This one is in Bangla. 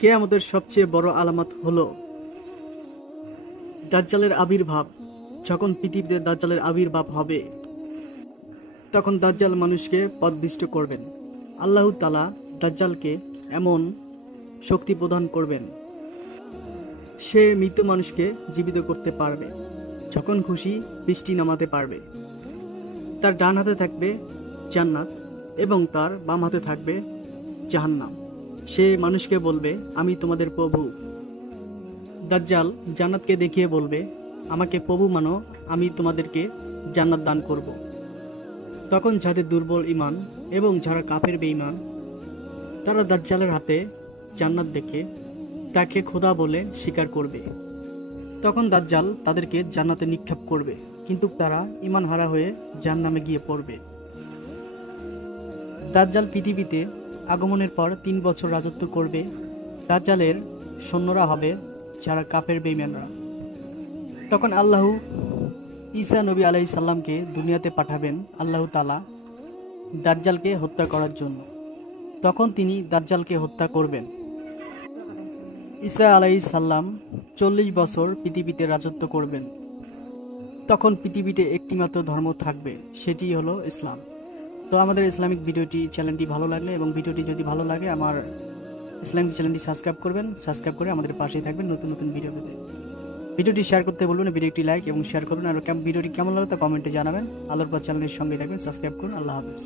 কিয়ামতের সবচেয়ে বড় আলামত হলো দাজ্জালের আবির্ভাব। যখন পৃথিবীতে দাজ্জালের আবির্ভাব হবে, তখন দাজ্জাল মানুষকে পথভ্রষ্ট করবেন। আল্লাহ তাআলা দাজ্জালকে এমন শক্তি প্রদান করবেন, সে মৃত মানুষকে জীবিত করতে পারবে, যখন খুশি বৃষ্টি নামাতে পারবে। তার ডান হাতে থাকবে জান্নাত এবং তার বাম হাতে থাকবে জাহান্নাম। সে মানুষকে বলবে, আমি তোমাদের প্রভু। দাজ্জাল জান্নাতকে দেখিয়ে বলবে, আমাকে প্রভু মানো, আমি তোমাদেরকে জান্নাত দান করব। তখন যাদের দুর্বল ঈমান এবং যারা কাফের বেঈমান, তারা দাজ্জালের হাতে জান্নাত দেখে তাকে খোদা বলে স্বীকার করবে। তখন দাজ্জাল তাদেরকে জান্নাতে নিক্ষেপ করবে, কিন্তু তারা ঈমান হারা হয়ে জাহান্নামে গিয়ে পড়বে। দাজ্জাল পৃথিবীতে আগমনের পর 3 বছর রাজত্ব করবে। দাজ্জালের সৈন্যরা হবে যারা কাফের বেঈমানরা। তখন আল্লাহ ঈসা নবী আলাইহিস সালামকে দুনিয়াতে পাঠাবেন আল্লাহ তাআলা দাজ্জালকে হত্যা করার জন্য। তখন তিনি দাজ্জালকে হত্যা করবেন। ঈসা আলাইহিস সালাম 40 বছর পৃথিবীতে রাজত্ব করবেন। তখন পৃথিবীতে একটিমাত্র ধর্ম থাকবে, সেটি হলো ইসলাম। তো আমাদের ইসলামিক চ্যানেলটি ভালো লাগলে এবং ভিডিওটি যদি ভালো লাগে, আমার ইসলামিক চ্যানেলটি সাবস্ক্রাইব করবেন। সাবস্ক্রাইব করে আমাদের পাশেই থাকবেন নতুন নতুন ভিডিও পেতে। ভিডিওটি শেয়ার করতে বলবেন, ভিডিওটি লাইক এবং শেয়ার করুন। আর ভিডিওটি কেমন লাগলো তা কমেন্টে জানাবেন। আলোর পর চ্যানেলের সঙ্গে থাকবেন, সাবস্ক্রাইব করুন। আল্লাহ হাফেজ।